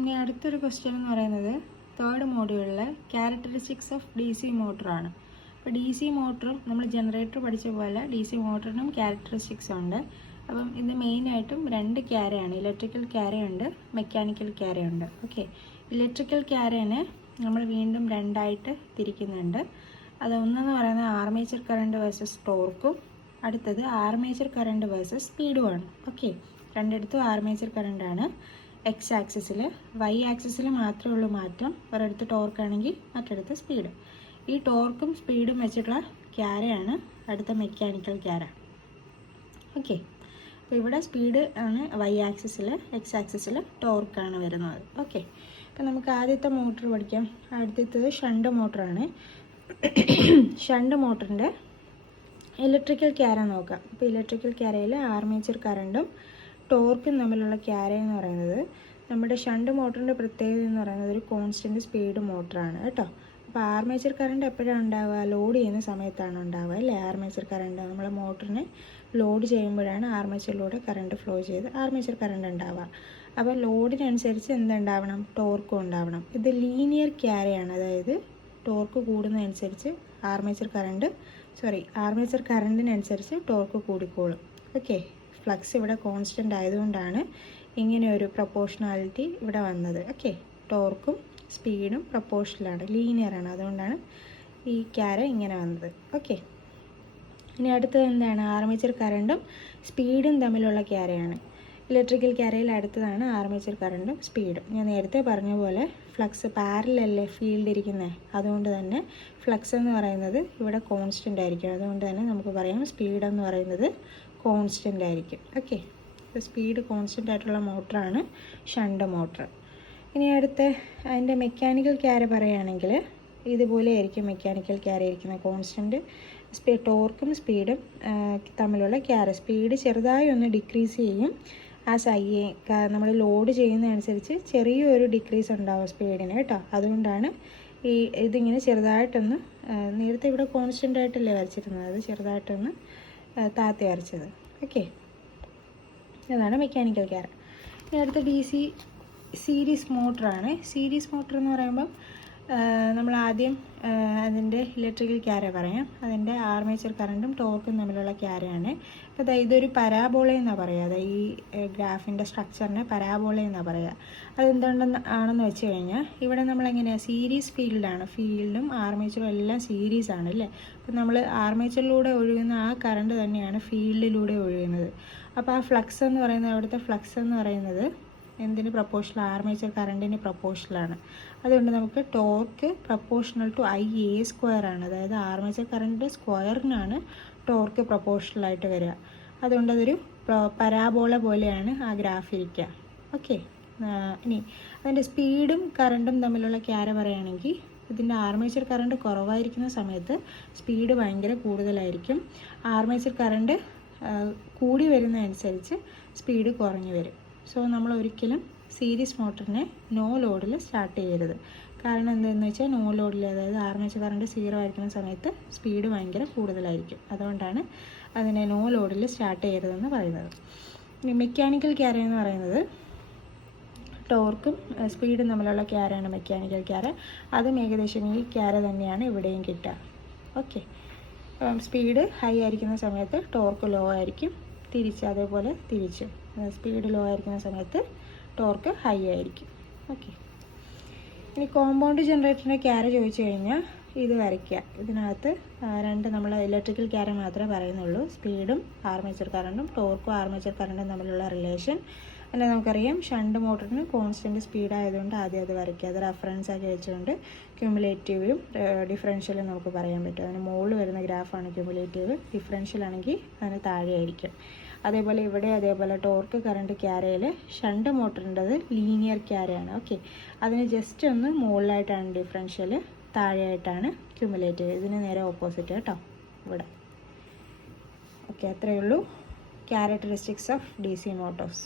ഇനി അടുത്തൊരു ക്വസ്റ്റ്യൻ എന്ന് പറയുന്നത് തേർഡ് മോഡ്യൂളിലെ ക്യാരക്ടറിസ്റ്റിക്സ് ഓഫ് ഡി സി മോട്ടറാണ്. അപ്പോൾ ഡി സി മോട്ടറും നമ്മൾ ജനറേറ്റർ പഠിച്ച പോലെ ഡി സി മോട്ടറിനും ക്യാരക്ടറിസ്റ്റിക്സ് ഉണ്ട്. അപ്പം ഇത് മെയിനായിട്ടും രണ്ട് ക്യാരയാണ്, ഇലക്ട്രിക്കൽ ക്യാരയുണ്ട്, മെക്കാനിക്കൽ ക്യാരയുണ്ട്. ഓക്കെ, ഇലക്ട്രിക്കൽ ക്യാരനെ നമ്മൾ വീണ്ടും രണ്ടായിട്ട് തിരിക്കുന്നുണ്ട്. അത് ഒന്നെന്ന് പറയുന്നത് ആർമേച്ചർ കറണ്ട് വേഴ്സസ് ടോർക്കും, അടുത്തത് ആർമേച്ചർ കറണ്ട് വേഴ്സസ് സ്പീഡുമാണ്. ഓക്കെ, രണ്ടിടത്തും ആർമേച്ചർ കറണ്ടാണ്. എക്സ് ആക്സിസിൽ, വൈ ആക്സിസിൽ മാത്രമേ ഉള്ളൂ മാറ്റം. ഒരിടത്ത് ടോർക്കാണെങ്കിൽ മറ്റിടത്ത് സ്പീഡ്. ഈ ടോർക്കും സ്പീഡും വെച്ചിട്ടുള്ള ക്യാരയാണ് അടുത്ത മെക്കാനിക്കൽ ക്യാര. ഓക്കെ, അപ്പോൾ ഇവിടെ സ്പീഡ് ആണ് വൈ ആക്സിസിൽ, എക്സ് ആക്സിസിൽ ടോർക്കാണ് വരുന്നത്. ഓക്കെ, അപ്പോൾ നമുക്ക് ആദ്യത്തെ മോട്ടർ പഠിക്കാം. ആദ്യത്തേത് ഷണ്ട് മോട്ടറാണ്. ഷണ്ട് മോട്ടറിൻ്റെ ഇലക്ട്രിക്കൽ ക്യാര നോക്കാം. അപ്പോൾ ഇലക്ട്രിക്കൽ ക്യാരയിൽ ആർമേച്ചർ കറണ്ടും ടോർക്കും തമ്മിലുള്ള ക്യാര എന്ന് പറയുന്നത്, നമ്മുടെ ഷണ്ട് മോട്ടറിൻ്റെ പ്രത്യേകത എന്ന് പറയുന്നത് ഒരു കോൺസ്റ്റൻറ്റ് സ്പീഡ് മോട്ടറാണ് കേട്ടോ. അപ്പോൾ ആർമേച്ചർ കറണ്ട് എപ്പോഴാണ് ഉണ്ടാവുക? ലോഡ് ചെയ്യുന്ന സമയത്താണ് ഉണ്ടാവുക അല്ലേ? ആർമേച്ചർ കറണ്ട് നമ്മൾ മോട്ടറിനെ ലോഡ് ചെയ്യുമ്പോഴാണ് ആർമേച്ചറിലൂടെ കറണ്ട് ഫ്ലോ ചെയ്ത് ആർമേച്ചർ കറണ്ട് ഉണ്ടാവുക. അപ്പോൾ ലോഡിനനുസരിച്ച് എന്തുണ്ടാവണം? ടോർക്കും ഉണ്ടാവണം. ഇത് ലീനിയർ ക്യാരയാണ്, അതായത് ടോർക്ക് കൂടുന്നതനുസരിച്ച് ആർമേച്ചർ കറണ്ടിനനുസരിച്ച് ടോർക്ക് കൂടിക്കോളും. ഓക്കെ, ഫ്ലക്സ് ഇവിടെ കോൺസ്റ്റൻ്റ് ആയതുകൊണ്ടാണ് ഇങ്ങനെ ഒരു പ്രൊപ്പോർഷണാലിറ്റി ഇവിടെ വന്നത്. ഓക്കെ, ടോർക്കും സ്പീഡും പ്രൊപ്പോർഷണലാണ്, ലീനിയറാണ്, അതുകൊണ്ടാണ് ഈ ക്യാര ഇങ്ങനെ വന്നത്. ഓക്കെ, ഇനി അടുത്തത് എന്താണ്? ആർമേച്ചർ കറണ്ടും സ്പീഡും തമ്മിലുള്ള ക്യാരയാണ്. ഇലക്ട്രിക്കൽ ക്യാരയിൽ അടുത്തതാണ് ആർമേച്ചർ കറണ്ടും സ്പീഡും. ഞാൻ നേരത്തെ പറഞ്ഞ പോലെ ഫ്ലക്സ് പാരലല്ലേ ഫീൽഡ് ഇരിക്കുന്നത്, അതുകൊണ്ട് തന്നെ ഫ്ലക്സ് എന്ന് പറയുന്നത് ഇവിടെ കോൺസ്റ്റൻ്റ് ആയിരിക്കും. അതുകൊണ്ട് തന്നെ നമുക്ക് പറയാം സ്പീഡ് എന്ന് പറയുന്നത് കോൺസ്റ്റൻ്റ് ആയിരിക്കും. ഓക്കെ, ഇപ്പോൾ സ്പീഡ് കോൺസ്റ്റൻ്റ് ആയിട്ടുള്ള മോട്ടറാണ് ഷണ്ട് മോട്ടർ. ഇനി അടുത്ത അതിൻ്റെ മെക്കാനിക്കൽ ക്യാര പറയുകയാണെങ്കിൽ ഇതുപോലെ ആയിരിക്കും മെക്കാനിക്കൽ ക്യാര ഇരിക്കുന്നത്. കോൺസ്റ്റൻറ്റ് ടോർക്കും സ്പീഡും തമ്മിലുള്ള ക്യാര. സ്പീഡ് ചെറുതായി ഒന്ന് ഡിക്രീസ് ചെയ്യും നമ്മൾ ലോഡ് ചെയ്യുന്നതനുസരിച്ച് ചെറിയൊരു ഡിക്രീസ് ഉണ്ടാവും സ്പീഡിന് കേട്ടോ. അതുകൊണ്ടാണ് ഇതിങ്ങനെ ചെറുതായിട്ടൊന്ന്, നേരത്തെ ഇവിടെ കോൺസ്റ്റൻ്റ് ആയിട്ടല്ലേ വരച്ചിരുന്നത്, അത് ചെറുതായിട്ടൊന്ന് താത്തി വരച്ചത്. ഓക്കെ, അതാണ് മെക്കാനിക്കൽ ക്യാര. ഇനി അടുത്ത ഡി സി സീരീസ് മോട്ടറാണ്. സീരീസ് മോട്ടർ എന്ന് പറയുമ്പം നമ്മൾ ആദ്യം അതിൻ്റെ ഇലക്ട്രിക്കൽ ക്യാര പറയാം. അതിൻ്റെ ആർമേച്ചർ കറണ്ടും ടോർക്കും തമ്മിലുള്ള ക്യാരയാണ്. അപ്പോൾ ഇതൊരു പരാബോള എന്നാണ് പറയുക. അതായത് ഈ ഗ്രാഫിൻ്റെ സ്ട്രക്ചറിനെ പരാബോള എന്നാണ് പറയുക. ആണെന്ന് വെച്ച് കഴിഞ്ഞാൽ ഇവിടെ നമ്മളെങ്ങനെയാണ് സീരീസ് ഫീൽഡും ആർമേച്ചറും എല്ലാം സീരീസ് ആണ് അല്ലേ. അപ്പോൾ നമ്മൾ ആർമേച്ചറിലൂടെ ഒഴുകുന്ന ആ കറണ്ട് തന്നെയാണ് ഫീൽഡിലൂടെ ഒഴുകുന്നത്. അപ്പോൾ ആ ഫ്ലക്സ് എന്ന് പറയുന്നത്, അവിടുത്തെ ഫ്ലക്സ് എന്ന് പറയുന്നത് എന്തിന് പ്രപ്പോർഷണൽ? ആർമേച്ചർ കറണ്ടിന് പ്രപ്പോർഷണലാണ്. അതുകൊണ്ട് നമുക്ക് ടോർക്ക് പ്രപ്പോർഷണൽ ടു IA² ആണ്. അതായത് ആർമേച്ചർ കറണ്ട് സ്ക്വയറിനാണ് ടോർക്ക് പ്രപ്പോർഷണലായിട്ട് വരിക. അതുകൊണ്ട് അതൊരു പരാബോള പോലെയാണ് ആ ഗ്രാഫ് ഇരിക്കുക. ഓക്കെ, ഇനി അതിൻ്റെ സ്പീഡും കറണ്ടും തമ്മിലുള്ള ക്യാര പറയുകയാണെങ്കിൽ ഇതിൻ്റെ ആർമേച്ചർ കറണ്ട് കുറവായിരിക്കുന്ന സമയത്ത് സ്പീഡ് ഭയങ്കര കൂടുതലായിരിക്കും. ആർമേച്ചർ കറണ്ട് കൂടി വരുന്നതനുസരിച്ച് സ്പീഡ് കുറഞ്ഞു വരും. സോ നമ്മൾ ഒരിക്കലും സീരീസ് മോട്ടറിനെ നോ ലോഡിൽ സ്റ്റാർട്ട് ചെയ്യരുത്. കാരണം എന്താണെന്ന് വെച്ചാൽ നോ ലോഡിൽ, അതായത് ആർമേച്ചർ കറണ്ട് 0 ആയിരിക്കുന്ന സമയത്ത് സ്പീഡ് ഭയങ്കര കൂടുതലായിരിക്കും. അതുകൊണ്ടാണ് അതിനെ നോ ലോഡിൽ സ്റ്റാർട്ട് ചെയ്യരുതെന്ന് പറയുന്നത്. ഇനി മെക്കാനിക്കൽ ക്യാര എന്ന് പറയുന്നത് ടോർക്കും സ്പീഡും തമ്മിലുള്ള ക്യാരയാണ് മെക്കാനിക്കൽ ക്യാര. അതും ഏകദേശം ഈ ക്യാര തന്നെയാണ് ഇവിടെയും കിട്ടുക. ഓക്കെ, സ്പീഡ് ഹൈ ആയിരിക്കുന്ന സമയത്ത് ടോർക്ക് ലോ ആയിരിക്കും, അതേപോലെ തിരിച്ചും സ്പീഡ് ലോ ആയിരിക്കുന്ന സമയത്ത് ടോർക്ക് ഹൈ ആയിരിക്കും. ഓക്കെ, ഇനി കോമ്പൗണ്ട് ജനറേറ്ററിൻ്റെ ക്യാര ചോദിച്ചു കഴിഞ്ഞാൽ ഇത് വരയ്ക്കുക. ഇതിനകത്ത് രണ്ട് നമ്മൾ ഇലക്ട്രിക്കൽ ക്യാര മാത്രമേ പറയുന്നുള്ളൂ. സ്പീഡും ആർമേച്ചർ കറണ്ടും ടോർക്കും ആർമേച്ചർ കറണ്ടും തമ്മിലുള്ള റിലേഷൻ അല്ല നമുക്കറിയാം. ഷണ്ട് മോട്ടറിന് കോൺസ്റ്റൻറ്റ് സ്പീഡ് ആയതുകൊണ്ട് ആദ്യം അത് വരയ്ക്കുക. അത് റെഫറൻസ് ആക്കി വെച്ചുകൊണ്ട് ക്യുമുലേറ്റീവും ഡിഫറൻഷ്യലും നമുക്ക് പറയാൻ പറ്റും. അതിന് മുകളിൽ വരുന്ന ഗ്രാഫാണ് ക്യുമുലേറ്റീവ്, ഡിഫറൻഷ്യൽ ആണെങ്കിൽ അതിന് താഴെ ആയിരിക്കും. അതേപോലെ ഇവിടെ അതേപോലെ ടോർക്ക് കറണ്ട് ക്യാരയിൽ ഷണ്ട് മോട്ടറിൻ്റെത് ലീനിയർ ക്യാരയാണ്. ഓക്കെ, അതിന് ജസ്റ്റ് ഒന്ന് മുകളിലായിട്ടാണ് ഡിഫറൻഷ്യൽ, താഴെയായിട്ടാണ് ക്യുമുലേറ്റീവ്. ഇതിന് നേരെ ഓപ്പോസിറ്റ് കേട്ടോ ഇവിടെ. ഓക്കെ, അത്രയേ ഉള്ളൂ ക്യാരക്ടറിസ്റ്റിക്സ് ഓഫ് DC മോട്ടോഴ്സ്.